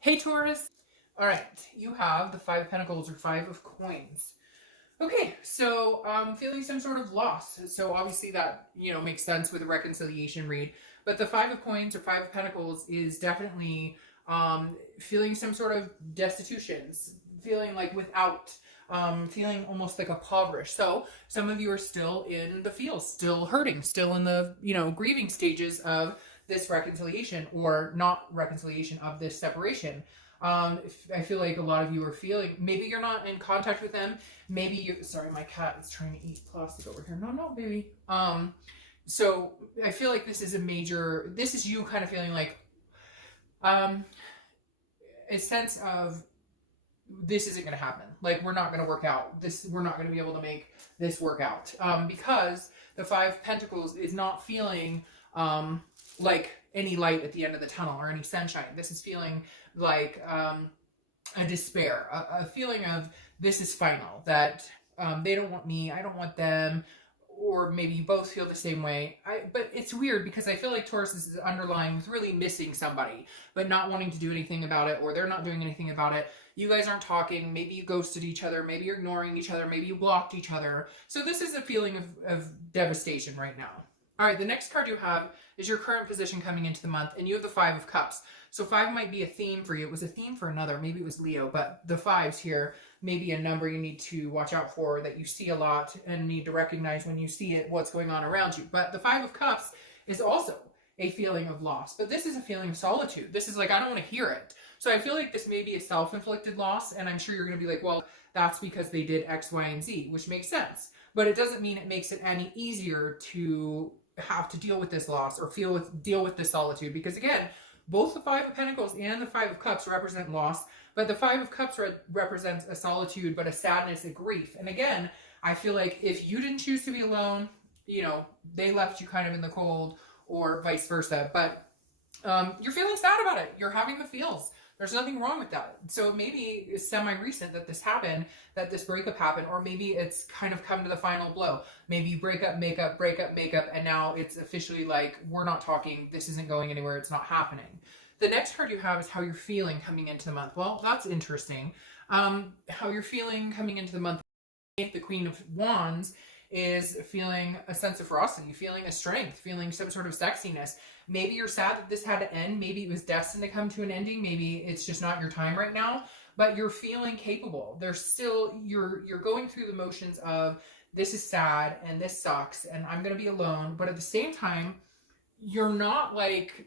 Hey Taurus! Alright, you have the Five of Pentacles or Five of Coins. Okay, so feeling some sort of loss. So obviously that, makes sense with a reconciliation read. But the Five of Coins or Five of Pentacles is definitely feeling some sort of destitution, feeling like without, feeling almost like impoverished. So some of you are still in the feels, still hurting, still in the, grieving stages of this reconciliation or not reconciliation of this separation. I feel like a lot of you are feeling, maybe you're not in contact with them. Maybe you, sorry, my cat is trying to eat plastic over here. No, baby. So I feel like this is this is you kind of feeling like, a sense of this isn't going to happen. Like, we're not going to work out. We're not going to be able to make this work out. Because the Five of Pentacles is not feeling, like any light at the end of the tunnel or any sunshine. This is feeling like a despair, a feeling of this is final, that they don't want me, I don't want them, or maybe you both feel the same way. But it's weird because I feel like Taurus is underlying with really missing somebody, but not wanting to do anything about it, or they're not doing anything about it. You guys aren't talking, maybe you ghosted each other, maybe you're ignoring each other, maybe you blocked each other. So this is a feeling of devastation right now. All right, the next card you have is your current position coming into the month, and you have the Five of Cups. So five might be a theme for you. It was a theme for another. Maybe it was Leo, but the fives here may be a number you need to watch out for, that you see a lot and need to recognize when you see it, what's going on around you. But the Five of Cups is also a feeling of loss, but this is a feeling of solitude. This is like, I don't want to hear it. So I feel like this may be a self-inflicted loss, and I'm sure you're going to be like, well, that's because they did X, Y, and Z, which makes sense. But it doesn't mean it makes it any easier to have to deal with this loss or deal with this solitude, because again, both the Five of Pentacles and the Five of Cups represent loss, but the Five of Cups represents a solitude, but a sadness, a grief. And again, I feel like if you didn't choose to be alone, they left you kind of in the cold, or vice versa. But you're feeling sad about it. You're having the feels. There's nothing wrong with that. So maybe it's semi-recent that this happened, that this breakup happened, or maybe it's kind of come to the final blow. Maybe you break up, make up, and now it's officially like, we're not talking, this isn't going anywhere, it's not happening. The next card you have is how you're feeling coming into the month. Well, that's interesting. How you're feeling coming into the month. The Queen of Wands is feeling a sense of ferocity, feeling a strength, feeling some sort of sexiness. Maybe you're sad that this had to end. Maybe it was destined to come to an ending. Maybe it's just not your time right now, but you're feeling capable. There's still, you're going through the motions of, this is sad and this sucks and I'm going to be alone. But at the same time, you're not like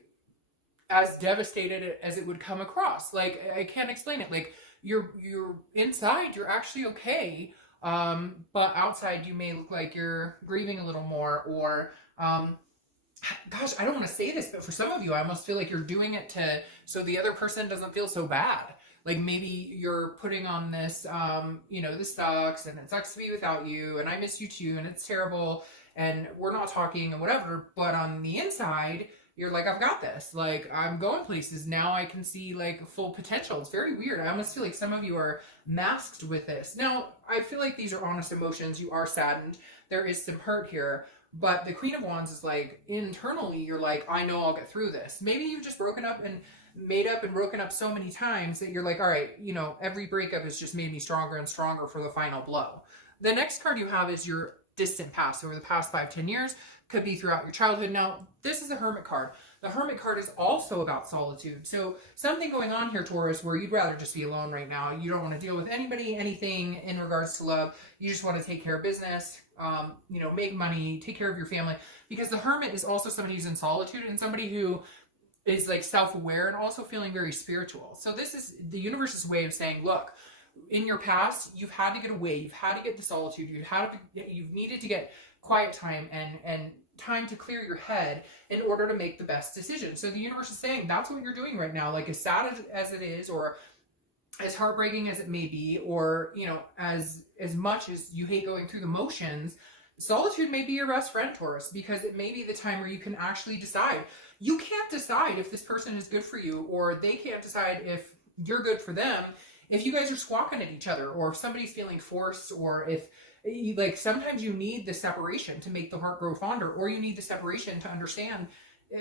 as devastated as it would come across. Like, I can't explain it. Like, you're inside, you're actually okay. But outside you may look like you're grieving a little more, or, gosh, I don't want to say this, but for some of you, I almost feel like you're doing it so the other person doesn't feel so bad. Like, maybe you're putting on this, this sucks and it sucks to be without you and I miss you too and it's terrible and we're not talking and whatever. But on the inside, you're like, I've got this. Like, I'm going places. Now I can see like full potential. It's very weird. I almost feel like some of you are masked with this. Now, I feel like these are honest emotions. You are saddened. There is some hurt here. But the Queen of Wands is like, internally, you're like, I know I'll get through this. Maybe you've just broken up and made up and broken up so many times that you're like, all right, every breakup has just made me stronger and stronger for the final blow. The next card you have is your distant past, over the past 5-10 years. Could be throughout your childhood. Now, this is a Hermit card. The Hermit card is also about solitude. So something going on here, Taurus, where you'd rather just be alone right now. You don't want to deal with anybody, anything in regards to love. You just want to take care of business, make money, take care of your family. Because the Hermit is also somebody who's in solitude and somebody who is like self-aware and also feeling very spiritual. So this is the universe's way of saying, look, in your past, you've had to get away. You've had to get to solitude. You've needed to get quiet time and time to clear your head in order to make the best decision. So the universe is saying that's what you're doing right now. Like, as sad as it is, or as heartbreaking as it may be, or as much as you hate going through the motions, solitude may be your best friend, Taurus, because it may be the time where you can actually decide. You can't decide if this person is good for you, or they can't decide if you're good for them, if you guys are squawking at each other, or if somebody's feeling forced, or if like, sometimes you need the separation to make the heart grow fonder, or you need the separation to understand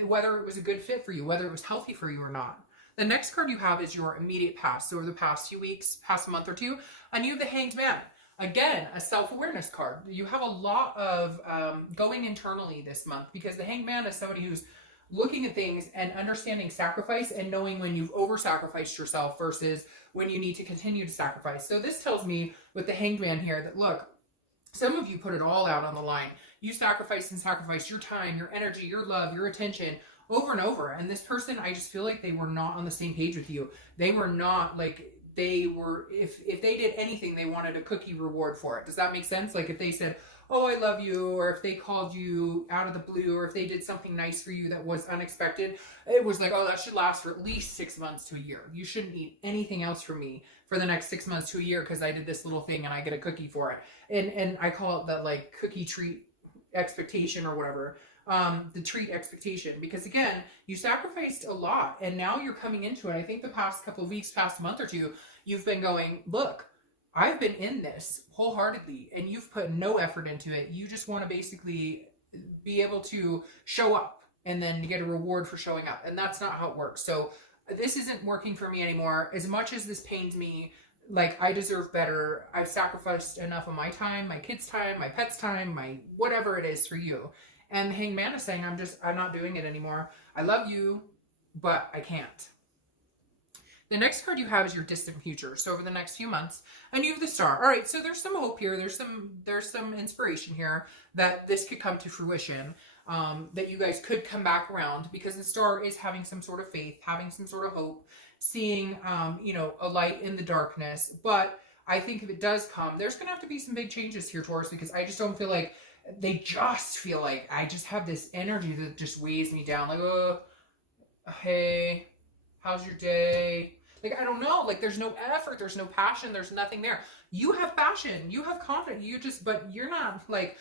whether it was a good fit for you, whether it was healthy for you or not. The next card you have is your immediate past. So over the past few weeks, past month or two, and you have the Hanged Man. Again, a self-awareness card. You have a lot of going internally this month, because the Hanged Man is somebody who's looking at things and understanding sacrifice and knowing when you've over-sacrificed yourself versus when you need to continue to sacrifice. So this tells me with the Hanged Man here that, look, some of you put it all out on the line. You sacrifice and sacrifice your time, your energy, your love, your attention over and over. And this person, I just feel like they were not on the same page with you. They were not like, they were, if they did anything, they wanted a cookie reward for it. Does that make sense? Like if they said, oh, I love you, or if they called you out of the blue, or if they did something nice for you that was unexpected, it was like, oh, that should last for at least 6 months to a year. You shouldn't need anything else from me for the next 6 months to a year because I did this little thing and I get a cookie for it. And I call it the like cookie treat expectation or whatever. The treat expectation, because again, you sacrificed a lot and now you're coming into it. I think the past couple of weeks, past month or two, you've been going, look, I've been in this wholeheartedly and you've put no effort into it. You just want to basically be able to show up and then get a reward for showing up. And that's not how it works. So this isn't working for me anymore. As much as this pains me, like I deserve better. I've sacrificed enough of my time, my kids' time, my pets' time, my whatever it is for you. And the Hanged Man is saying, I'm not doing it anymore. I love you, but I can't. The next card you have is your distant future. So over the next few months, and you have the Star. All right, so there's some hope here. There's some inspiration here that this could come to fruition, that you guys could come back around, because the Star is having some sort of faith, having some sort of hope, seeing, you know, a light in the darkness. But I think if it does come, there's going to have to be some big changes here, Taurus, because I just don't feel like, they just feel like I just have this energy that just weighs me down. Like, oh, hey, how's your day? Like, I don't know. Like, there's no effort. There's no passion. There's nothing there. You have passion. You have confidence. You just, but you're not like,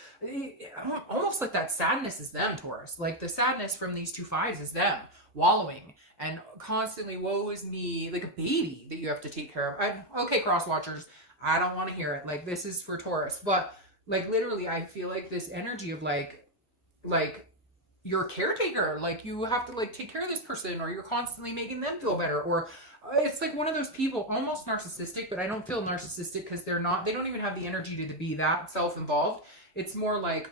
almost like that sadness is them, Taurus. Like the sadness from these 2 5s is them wallowing and constantly, woe is me, like a baby that you have to take care of. Okay, cross watchers, I don't want to hear it. Like, this is for Taurus. But like, literally, I feel like this energy of like you're a caretaker. Like, you have to like take care of this person, or you're constantly making them feel better, or it's like one of those people, almost narcissistic, but I don't feel narcissistic because they don't even have the energy to be that self-involved. It's more like,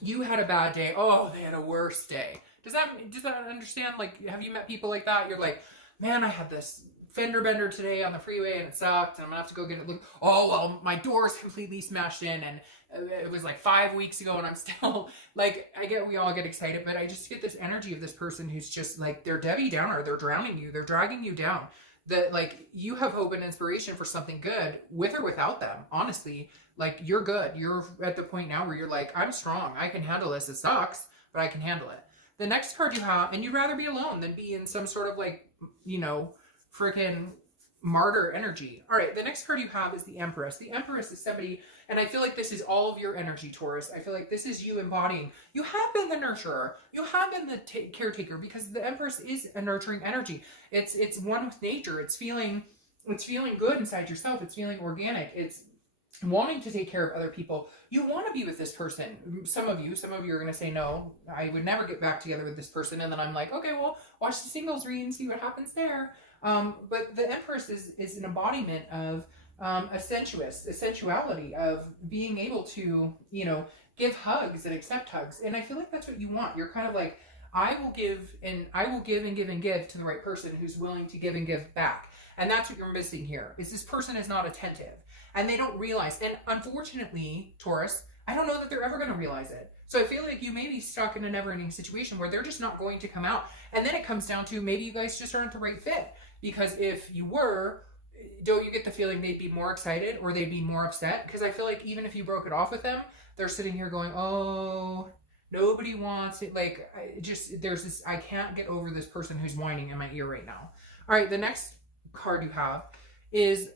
you had a bad day. Oh, they had a worse day. Does that understand? Like, have you met people like that? You're like, man, I had this fender bender today on the freeway and it sucked and I'm gonna have to go get it. Look, oh, well, my door's completely smashed in and it was like 5 weeks ago and I'm still like, we all get excited, but I just get this energy of this person who's just like, they're Debbie Downer. They're drowning you. They're dragging you down. That like, you have hope and inspiration for something good with or without them. Honestly, like, you're good. You're at the point now where you're like, I'm strong. I can handle this. It sucks, but I can handle it. The next card you have, and you'd rather be alone than be in some sort of like, you know, freaking martyr energy. All right, the next card you have is the Empress. The Empress is somebody, and I feel like this is all of your energy, Taurus. I feel like this is you embodying. You have been the nurturer. You have been the caretaker, because the Empress is a nurturing energy. It's one with nature. It's feeling good inside yourself. It's feeling organic. It's wanting to take care of other people. You want to be with this person. Some of you are going to say, no, I would never get back together with this person. And then I'm like, okay, well, watch the singles read and see what happens there. But the Empress is an embodiment of a sensuality, of being able to, you know, give hugs and accept hugs. And I feel like that's what you want. You're kind of like, I will give and give and give to the right person who's willing to give and give back. And that's what you're missing here, is this person is not attentive and they don't realize. And unfortunately, Taurus, I don't know that they're ever going to realize it. So I feel like you may be stuck in a never-ending situation where they're just not going to come out. And then it comes down to, maybe you guys just aren't the right fit. Because if you were, don't you get the feeling they'd be more excited or they'd be more upset? Because I feel like even if you broke it off with them, they're sitting here going, oh, nobody wants it. Like, there's this, I can't get over this person who's whining in my ear right now. All right, the next card you have is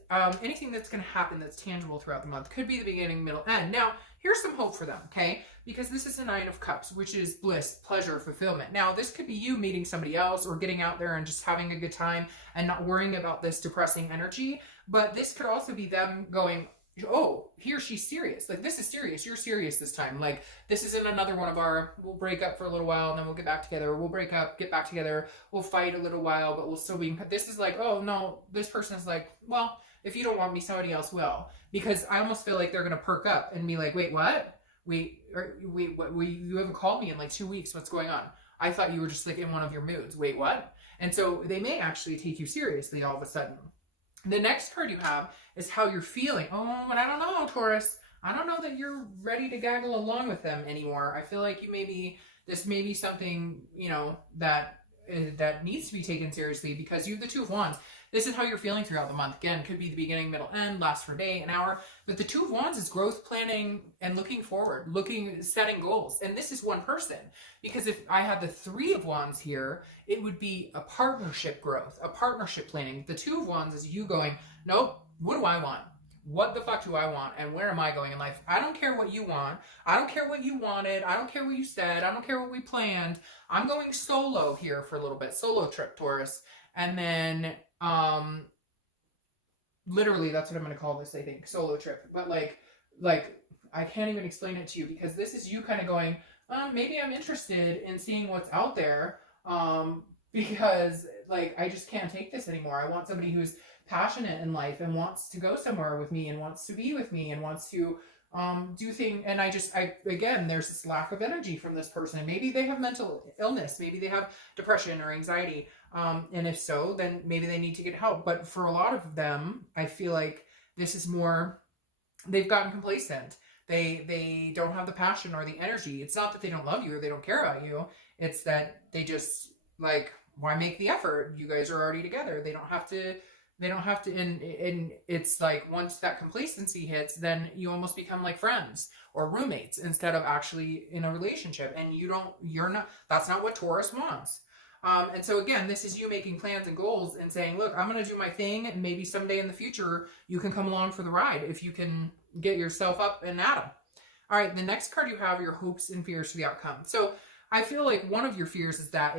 anything that's going to happen that's tangible throughout the month. Could be the beginning, middle, end. Now, here's some hope for them, okay? Because this is a 9 of Cups, which is bliss, pleasure, fulfillment. Now, this could be you meeting somebody else or getting out there and just having a good time and not worrying about this depressing energy. But this could also be them going, oh, he or she's serious. Like, this is serious. You're serious this time. Like, this isn't another one of our, we'll break up for a little while and then we'll get back together. We'll break up, get back together. We'll fight a little while, but we'll still be, this is like, oh no, this person is like, well, if you don't want me, somebody else will. Because I almost feel like they're going to perk up and be like, wait, what? You haven't called me in like 2 weeks. What's going on? I thought you were just like in one of your moods. Wait, what? And so they may actually take you seriously all of a sudden. The next card you have is how you're feeling. Oh, but I don't know, Taurus. I don't know that you're ready to gaggle along with them anymore. I feel like this may be something, you know, that needs to be taken seriously, because you have the Two of Wands. This is how you're feeling throughout the month. Again, could be the beginning, middle, end, last for a day, an hour. But the Two of Wands is growth, planning, and looking forward, setting goals. And this is one person. Because if I had the Three of Wands here, it would be a partnership growth, a partnership planning. The Two of Wands is you going, nope, what do I want? What the fuck do I want? And where am I going in life? I don't care what you want. I don't care what you wanted. I don't care what you said. I don't care what we planned. I'm going solo here for a little bit. Solo trip, Taurus. And then, literally, that's what I'm going to call this, I think. Solo trip. But like, I can't even explain it to you, because this is you kind of going, maybe I'm interested in seeing what's out there. Because like, I just can't take this anymore. I want somebody who's passionate in life and wants to go somewhere with me and wants to be with me and wants to do things. And again, there's this lack of energy from this person, and maybe they have mental illness, maybe they have depression or anxiety, and if so, then maybe they need to get help. But for a lot of them, I feel like this is more, they've gotten complacent. They don't have the passion or the energy. It's not that they don't love you or they don't care about you. It's that they just, like, why make the effort? You guys are already together. They don't have to, and it's like, once that complacency hits, then you almost become like friends or roommates instead of actually in a relationship. And that's not what Taurus wants. And so again, this is you making plans and goals and saying, look, I'm going to do my thing. And maybe someday in the future, you can come along for the ride if you can get yourself up and at them. All right. The next card you have are your hopes and fears for the outcome. So I feel like one of your fears is that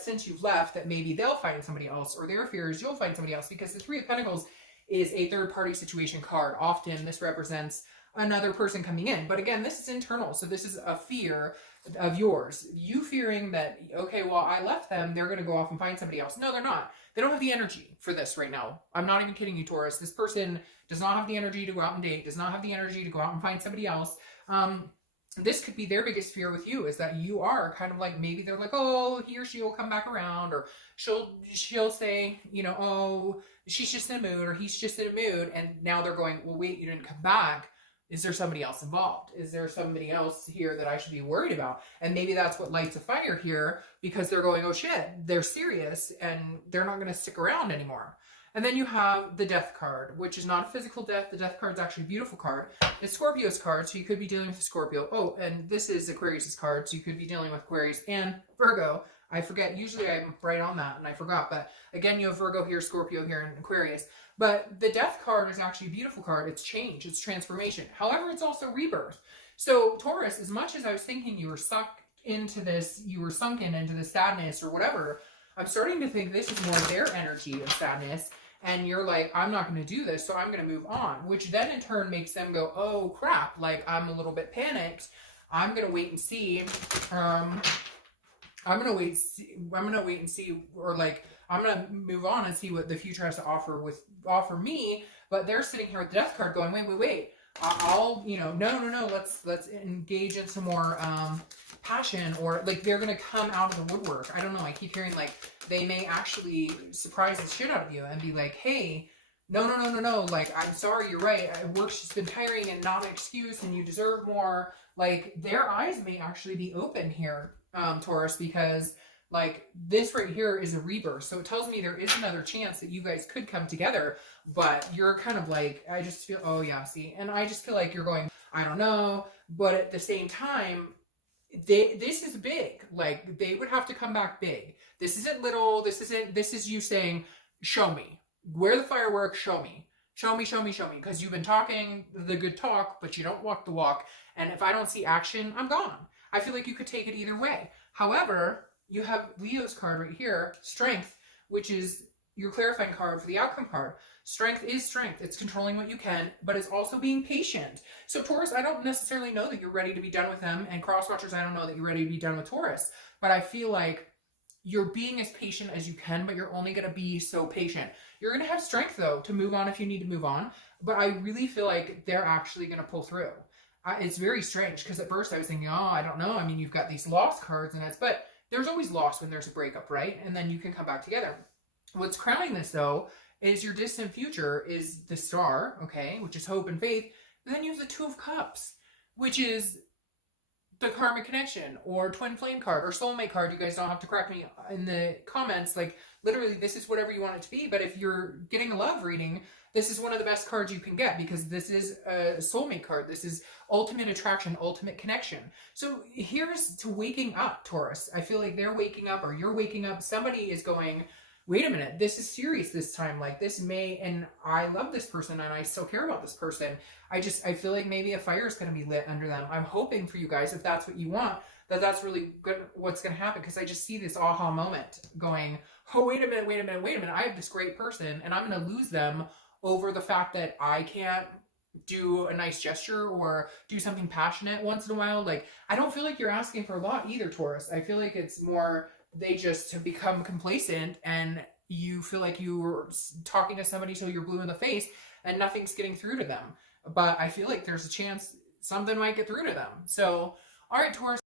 since you've left, that maybe they'll find somebody else, or their fear is you'll find somebody else, because the Three of Pentacles is a third party situation card. Often this represents another person coming in. But again, this is internal. So this is a fear of yours. You fearing that, okay, well, I left them, they're going to go off and find somebody else. No, they're not. They don't have the energy for this right now. I'm not even kidding you, Taurus. This person does not have the energy to go out and date, does not have the energy to go out and find somebody else. This could be their biggest fear with you, is that you are kind of like, maybe they're like, oh, he or she will come back around, or she'll say, you know, oh, she's just in a mood, or he's just in a mood. And now they're going, well, wait, you didn't come back. Is there somebody else involved? Is there somebody else here that I should be worried about? And maybe that's what lights a fire here, because they're going, oh shit, they're serious and they're not going to stick around anymore. And then you have the Death card, which is not a physical death. The Death card is actually a beautiful card. It's Scorpio's card, so you could be dealing with a Scorpio. Oh, and this is Aquarius's card, so you could be dealing with Aquarius and Virgo. I forget. Usually I'm right on that, and I forgot. But again, you have Virgo here, Scorpio here, and Aquarius. But the Death card is actually a beautiful card. It's change. It's transformation. However, it's also rebirth. So Taurus, as much as I was thinking you were sucked into this, you were sunken into the sadness or whatever, I'm starting to think this is more their energy of sadness. And you're like, I'm not going to do this, so I'm going to move on. Which then in turn makes them go, oh crap, like I'm a little bit panicked. I'm going to wait and see. I'm going to wait and see, or like, I'm going to move on and see what the future has to offer me. But they're sitting here with the Death card going, wait. I'll, no, let's engage in some more passion, or like they're going to come out of the woodwork. I don't know. I keep hearing like they may actually surprise the shit out of you and be like, hey, no. Like, I'm sorry, you're right. Work's just been tiring and not an excuse, and you deserve more. Like, their eyes may actually be open here, Taurus, because like this right here is a rebirth. So it tells me there is another chance that you guys could come together, but you're kind of like, I just feel, oh yeah, see, and I just feel like you're going, I don't know, but at the same time, this is big. Like, they would have to come back big. This isn't little. This is you saying, show me where the fireworks, show me, because you've been talking the good talk, but you don't walk the walk. And if I don't see action, I'm gone. I feel like you could take it either way. However, you have Leo's card right here, Strength, which is your clarifying card for the outcome card. Strength is strength. It's controlling what you can, but it's also being patient. So Taurus, I don't necessarily know that you're ready to be done with them. And cross watchers, I don't know that you're ready to be done with Taurus. But I feel like you're being as patient as you can, but you're only going to be so patient. You're going to have strength, though, to move on if you need to move on. But I really feel like they're actually going to pull through. It's very strange, because at first I was thinking, oh, I don't know. I mean, you've got these lost cards, and but there's always loss when there's a breakup, right? And then you can come back together. What's crowning this, though, is your distant future is the Star, okay, which is hope and faith. And then you have the Two of Cups, which is the karmic connection or twin flame card or soulmate card. You guys don't have to correct me in the comments. Like, literally, this is whatever you want it to be. But if you're getting a love reading, this is one of the best cards you can get, because this is a soulmate card. This is ultimate attraction, ultimate connection. So here's to waking up, Taurus. I feel like they're waking up, or you're waking up. Somebody is going, wait a minute, this is serious this time. Like, this may, and I love this person and I still care about this person. I feel like maybe a fire is going to be lit under them. I'm hoping for you guys, if that's what you want, that's really good what's going to happen, because I just see this aha moment going, oh, wait a minute. I have this great person and I'm going to lose them over the fact that I can't do a nice gesture or do something passionate once in a while. Like, I don't feel like you're asking for a lot either, Taurus. I feel like it's more they just have become complacent, and you feel like you were talking to somebody till you're blue in the face and nothing's getting through to them. But I feel like there's a chance something might get through to them. So, all right, Taurus.